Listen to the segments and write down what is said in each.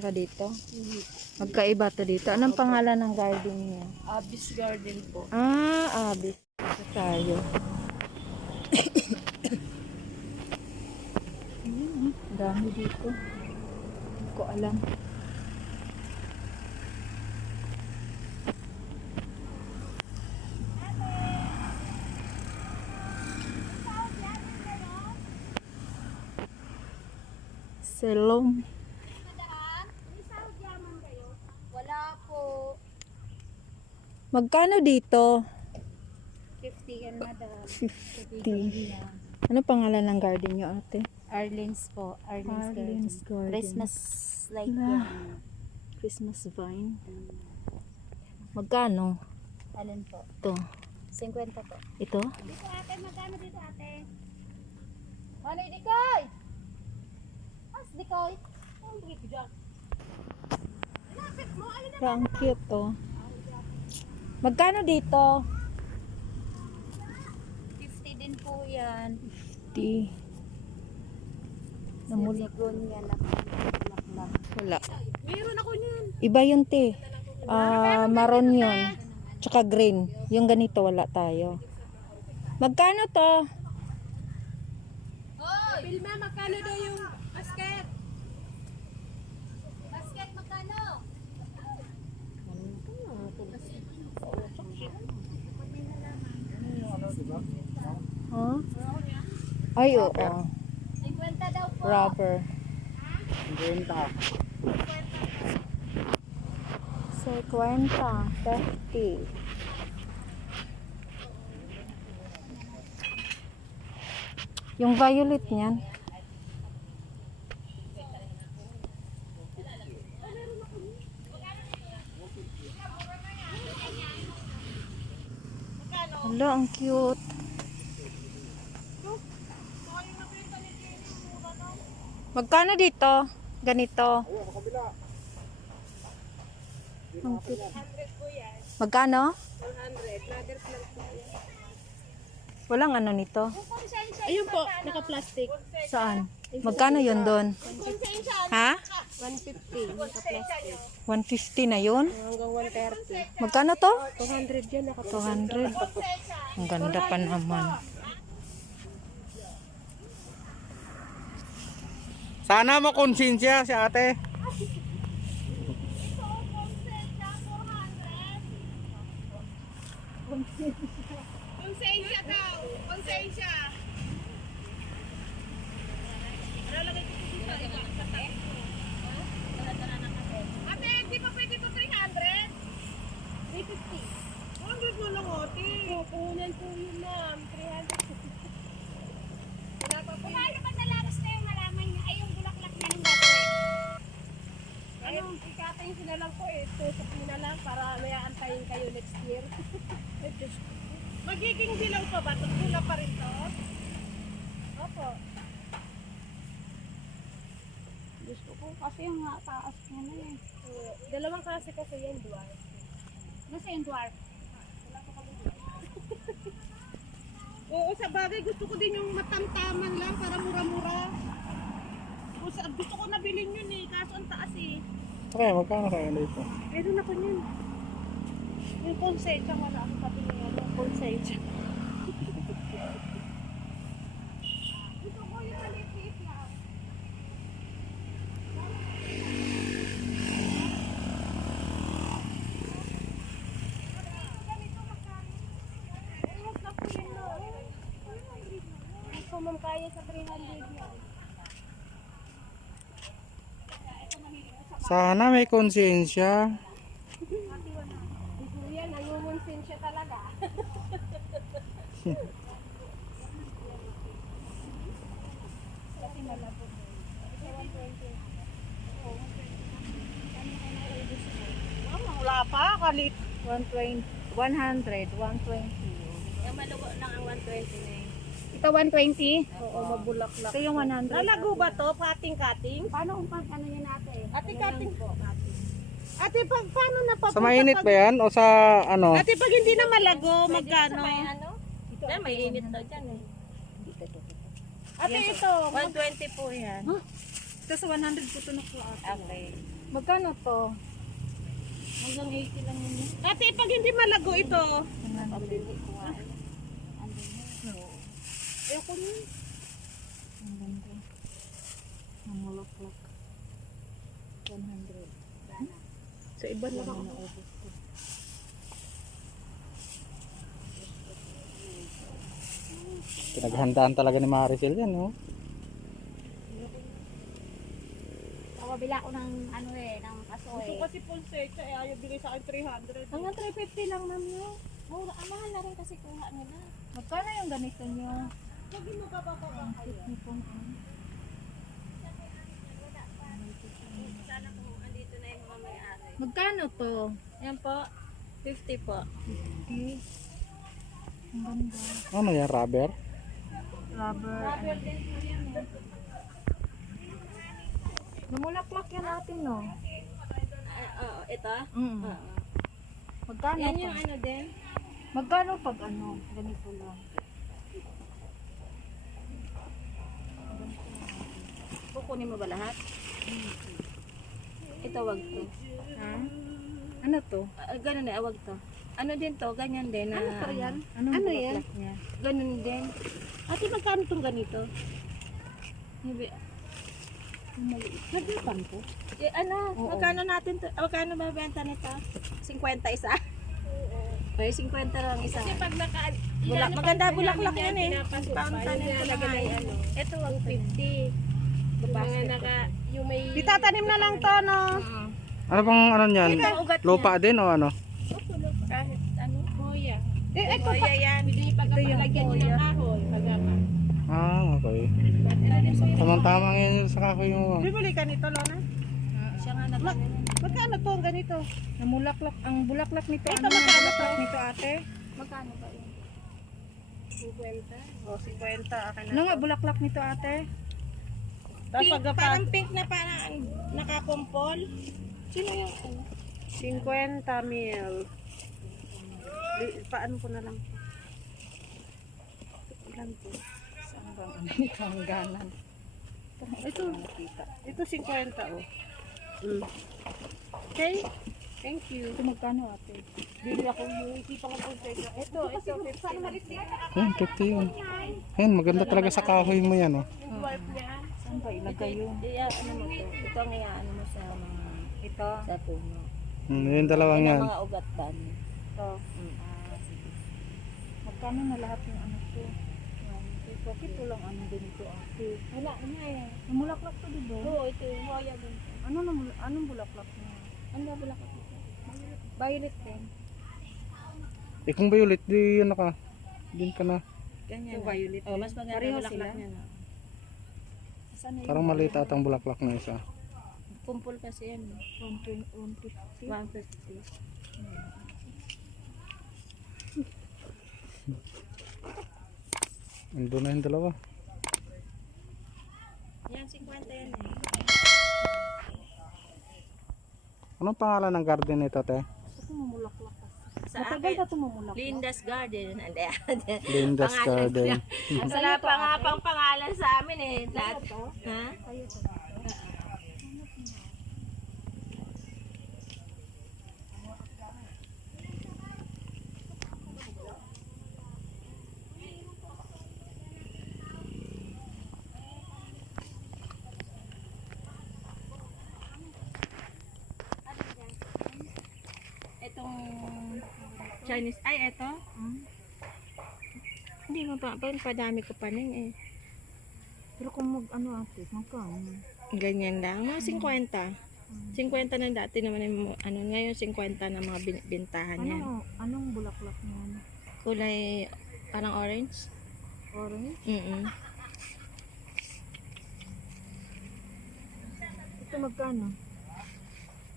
Saka dito. Magkaiba to dito. Anong pangalan ng garden niya? Abyss Garden po. Ah, abis. Ito tayo. Ayun, oh. Dami dito. Hindi ko alam. Selom. Wala po. Magkano dito? 50 yan, madam. 50. Ano pangalan ng garden niyo, ate? Arlene's po. Arlene's, Arlene's Garden. Garden. Christmas like yan. Christmas vine. Magkano? Alin po? Ito. 50 po. Ito? Dito ate, magkano dito ate? Ano yung dikoy? As dikoy? Ang. Lapit mo, na? Ang cute, oh. Magkano dito? 50 din po yan. Di. Namuli. Siligonia na laklak. Wala. Meron ako niyan. Iba yun, te. Ah, maroon yun. Tsaka green. Yung ganito, wala tayo. Magkano to? Hoy! Bilma, magkano daw yung basket? Basket, magkano? Huh? Ay, oo. 50 daw po. Rubber. So, 50. 50. Yung violet niyan. Hala, ang cute. Magkano dito? Ganito. Ang cute. Magkano? Walang ano nito. Ayun po, naka-plastic. Saan? Magkano yun doon? Ha? 150, naka-plastic. 150 na yun? Hanggang 130. Magkano to? 200 yan, naka 200. Ang ganda pa naman. Sana makonsensya si ate. Konsensya daw! Konsensya! Ate, di pa pwede pa 300? 350. 100 mo lang, ate. Kukunan po yun, ma'am. 300. Wala pa po. Paano ba nalamas na yung malaman niya? Ay, yung bulaklak na yung gagawin? Ano, ikatayin sila lang po eh. Tusok nyo na lang para may antayin kayo next year. Ay, Diyos ko. Magiging dilaw pa ba? Tutula pa rin to? Opo. Gusto nga taas niya na eh. dalawang klase kasi yan, dwarf. Nasa yung dwarf? Wala ko kami Oo, sa bagay gusto ko din yung matamtaman lang para mura-mura. Gusto, gusto ko nabilin yun eh, kaso ang taas eh. Okay, magkano kaya dito? Meron ako yun. Yung konsensya wala ako sabi niya. Yung konsensya. Gusto ko yung maliit lang. Ito ma'am kaya sa 300 yan. Sana may konsensya. Yan, nangungunsin siya talaga. Kasi malabo. Sa 120. wala pa, kalit. 120. 100. 120. Yung malugo lang ang 120 na yun. Ito 120? Oo, mabulaklak. Ito yung 100. Lalago ba to? Pating-kating? Paano kung pag ano yun natin? Ate, kating po. Ate, pag, paano na pa? Sa mainit ba yan? O sa ano? Ate, pag hindi na malago, magkano? ano? Yan, may init na dyan eh. Ate, ito. 120 po yan. Ito sa 100 ko ito nakuha. Okay. Magkano to? Hanggang 80 lang yun. Ate, pag hindi malago ito, Pabili ko nga. Ayoko niyo. Ang ganda. Ang mulaklak. 100. Sa iba na Ano na ubos ko. Pinaghandaan talaga ni Maricel yan, no? Pabila ko ng ano eh, ng kasoy. Gusto kasi Ponseca, eh, ayaw bigay sa akin 300. Hanggang 350 lang ma'am yun. Mura, ang mahal na rin kasi kuha nila. Magkano yung ganito nyo? Lagi mo ka ba ka ba? Sana kung andito na yung mga may-ari. Magkano to? Yan po, 50 po. Okay. Ang ganda. Ano yan, rubber? Rubber. Rubber din po yan eh. Namulaklak yan natin, no? Ah, Oo, ito? Mm. Oo. Magkano Yan yung ano din. magkano pag ano? Ganito lang. Kukunin mo ba lahat? Ito wag to. Ha? Ano to? Ah, ganun eh, wag to. Ano din to, ganyan din. Na, Ano pa yan? Anong Ano bulaklak niya? Ganun din. Ate, magkano itong ganito? Hibi- Naglapan ko. Eh, ano, Oo. magkano natin to? ah, Magkano ba benta nito? 50 isa? Okay, 50 lang isa. Kasi pag naka... Bulak, maganda bulaklak yan eh. Pinapasok pa, Pangtanim yung ko lang yan. ano. Ito wag 50. Yung mga naka... Yung may... Itatanim na lang to, no? Ano bang ano yan? Ito ugat Lupa din o ano? Kahit ano. Kuya. Eh, ito pa. Kuya yan. Hindi pag lagyan niyo ng kahoy. Ah, okay. Tamang-tama ngayon sa kakoy mo. Bibili ka nito, Lona? Siya nga nag Magkano to ang ganito? Namulaklak, ang bulaklak nito. Ito, ano ang magkano nito, ate? Magkano ba yun? 50. O, 50. Akin Ano nga bulaklak nito, ate? Pink, parang pink na parang nakakumpol. Sino yung ano? 50 mil. Di- Paano ko na lang? Ilan to? Saan ano nito ang ganan? Ito, ito 50 oh. Mm. Okay? Thank you. Ito magkano, ate? Bili ako yung isipan ko po sa inyo. Ito, ito, 50 Sana malit. Yan, 50 yun. Yan, maganda talaga sa kahoy mo yan, oh. Yung dwarf niya. Saan ba ilagay yun? Iya, ano mo to? Ito ang iaano mo sa mga Ito. sa puno. Hmm, yung dalawang Yan mga ugat ba? Ito. Mm. Ah, sige. Magkano na lahat yung ano to? Ito, ito lang ano ganito, ate. Wala na yan. Namulaklak to, di ba? Oo, ito yung waya din. Ano namul anong bulaklak niya? Ano ba bulak ito? Violet din. Eh kung violet, di ano ka? Din ka na. Ganyan. Ito violet Oh, mas maganda Pareho bulaklak niya na. Parang maliit at ang bulaklak na isa. Kumpul kasi yan. 150? 150. Ando na yung dalawa. Yan, 50 yan eh. Anong pangalan ng garden nito, te? Sa Matagal akin, na ito mamulaklak. Linda's Garden. Linda's Garden. Wala pa nga pang pangalan sa amin eh. Lahat. Ha? Itong Chinese. Ay, ito. Hmm? Hindi mo pa. Pa, padami ko pa rin eh. Pero kung mag ano ate, magkano? Ganyan lang. Mga 50. 50 na dati naman yung ano. Ngayon 50 na mga bin- bintahan yan. Ano, anong bulaklak niyan? Kulay parang orange. Orange? Mm Ito magkano?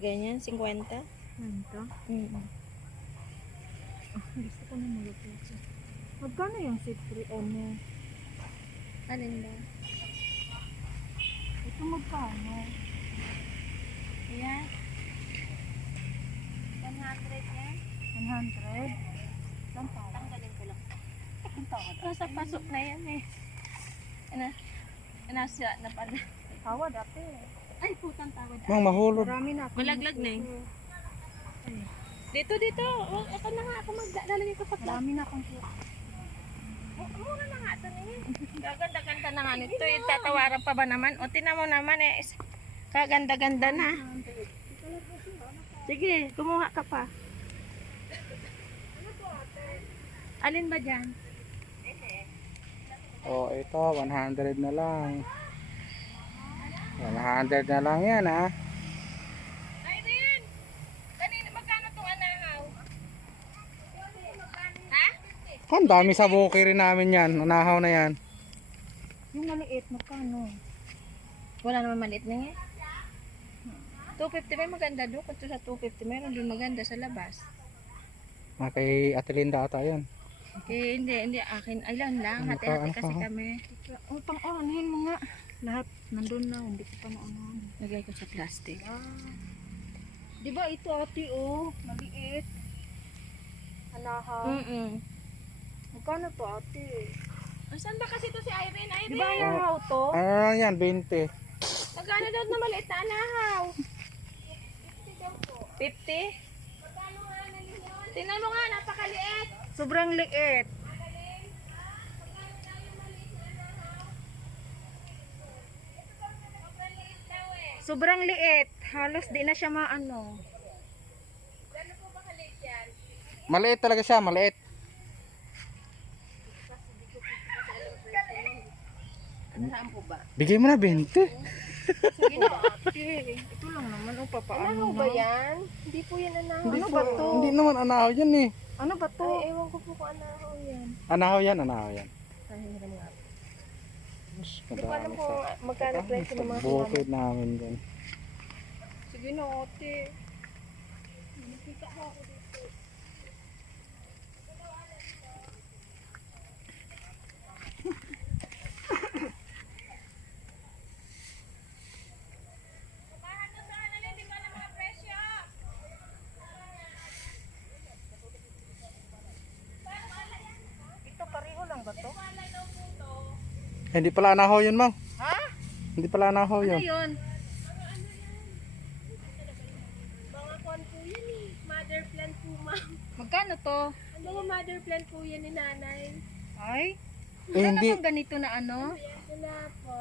Ganyan, 50. Ano ito? Mm Gusto ko na bulaklak. Magkano yung citri ano? Alin ba? Ito magkano? Ayan. 100 yan. 100? Saan pa? Tanggalin ko lang. Nasa pasok na yan eh. Ano? Nasa na pala. Tawad ate. Ay, putang tawad. Mang mahulog. Marami na ako. Malaglag na eh. Dito, dito. Oh, Ako na nga. Ako maglalagay ko sa Marami na akong puta. Mura na nga ito eh. Gaganda-ganda na nga nito. eh. Tatawaran pa ba naman? O tinan mo naman eh. Kaganda-ganda na. Sige, kumuha ka pa. Alin ba dyan? Oh, ito, 100 na lang. 100 na lang yan, ha? Irene! Kanina magkano itong anahaw? Ha? Ang dami sa buki rin namin yan. Unahaw na yan. Yung maliit, magkano? Wala naman maliit na yan. 250 may maganda doon. Kung sa 250 meron din maganda sa labas. Ah, kay Ate Linda ata yan. Eh, hindi, hindi. Akin, ayun lang. Ano Hati-hati ano kasi ka? kami. Oh, pang anahin mo nga. Lahat nandun na, hindi ko pa naanahan. Lagay ko sa plastic. Di ba ito ate oh, maliit. Anahaw. Mm-mm. Magkano to ate? Saan ba kasi to si Irene? Di Irene? ba anahaw to? Ano lang yan, 20. Magkano daw na maliit na anahaw? 50? Tingnan mo nga, napakaliit. Sobrang liit. Sobrang liit. Halos di na siya maano. Maliit talaga siya, maliit. Saan po ba? Bigay mo na 20. Sige na ate. Ito lang naman. O papaano na. yan? Hindi po yan anahaw. Hindi Ano po, ba to? Hindi naman anahaw yan eh. Ano ba to? ewan ko po kung anahaw yan. Anahaw yan, anahaw yan. Pahiram nga. Mas Hindi ko alam madami kung sa... magkano presyo ng mga Bukid namin dyan. Sige na ate. Ito pareho lang ba to? Eh, Hindi pala anahaw yun, Mang. Ha? Hindi pala anahaw Ano yun. yun? Mga kwan po yan eh. Mother plant po ma'am. Magkano to? Mga mother plant po yan ni nanay. Ay? Eh, hindi, Ano ganito na ano? Wala po.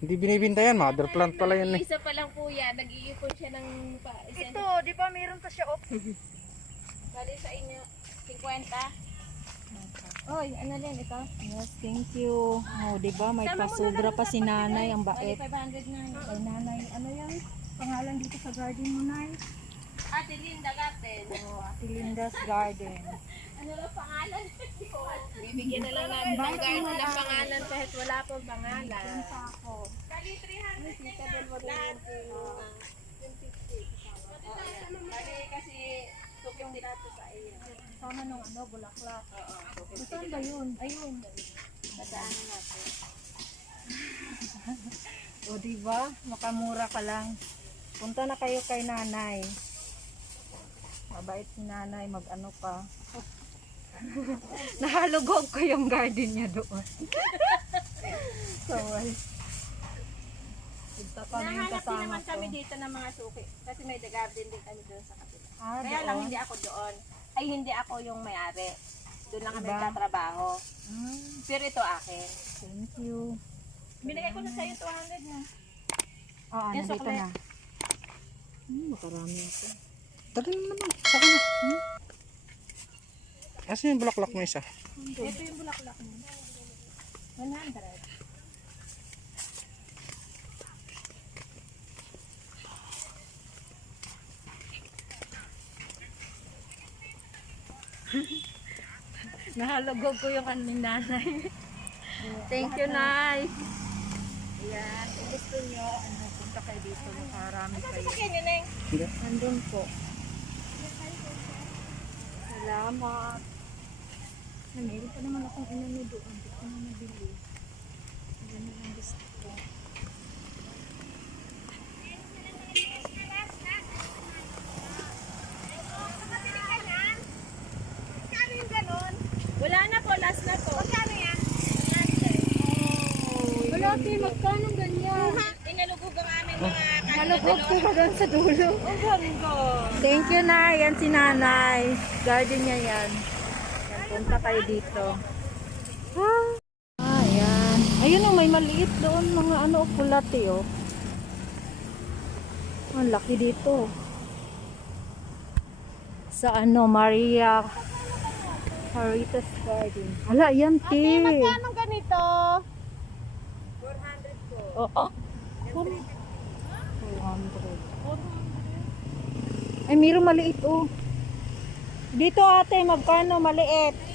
hindi binibinta yan. Mother plant pala yan eh. Isa pa lang po yan. Nag-iipon siya ng pa. Ito, di ba meron pa siya op? Bali sa inyo. 50. Oy, ano din ito? Yes, thank you. Oh, di ba may pasubra pa si nanay ang Bali bait. 500 na. Ay, nanay, ano yan? Pangalan dito sa garden mo, nay? Ate Linda Gaten. Oh, Ate Linda's Garden. Ano ba pangalan? Bibigyan na lang natin ng garden ng pangalan kahit wala pong pangalan. Ako. Bali 300 na yan. Lahat. Bali kasi 250 na ito sa iyo. Sama nung ano, bulaklak. Saan ba yun? Ayun. Dadaanan natin. O, di ba? Makamura ka lang. Punta na kayo kay nanay. Mabait si nanay, mag-ano pa. Nahalugog ko yung garden niya doon. so, ay. Punta pa na yung Nahanap din kasama naman ko. kami dito ng mga suki. Kasi may garden din kami doon sa kapila. Ah, Kaya lang doon. hindi ako doon. Ay hindi ako yung may-ari. Doon lang kami Iba? nagtatrabaho. Mm, Pero ito akin. thank you. Binigay ko na sa'yo 200 na. Oo, Yan, nandito sukle. na. Hmm, makarami ako. Dali na naman. Saka na. Hmm? Asan yung bulaklak mo isa? Ito yung bulaklak mo. 100. Nahalugog ko yung kaning nanay. Thank you, Nay. Ayan, kung gusto nyo, ano, punta kayo dito, makarami kayo. Sasakyan yun eh. Nandun po. Salamat. Meron pa naman akong inano doon. Hindi ko na nabili. Ganun ang gusto ko. Wala na po, last na po. Magkano yan? Wala, Ate, magkano ganyan? Tingnan Ba doon sa dulo? Ang ganda. Thank you na. Yan si nanay. Garden niya yan. Yan, punta kayo dito. Ah, ah yan. Ayun oh, may maliit doon. Mga ano, kulati oh. Ang laki dito. Sa ano, Maria Caritas Garden. Hala, yan, te. Anong ganito? Oo. Oh, 400. Ay, mayroong maliit oh. Dito ate, magkano maliit?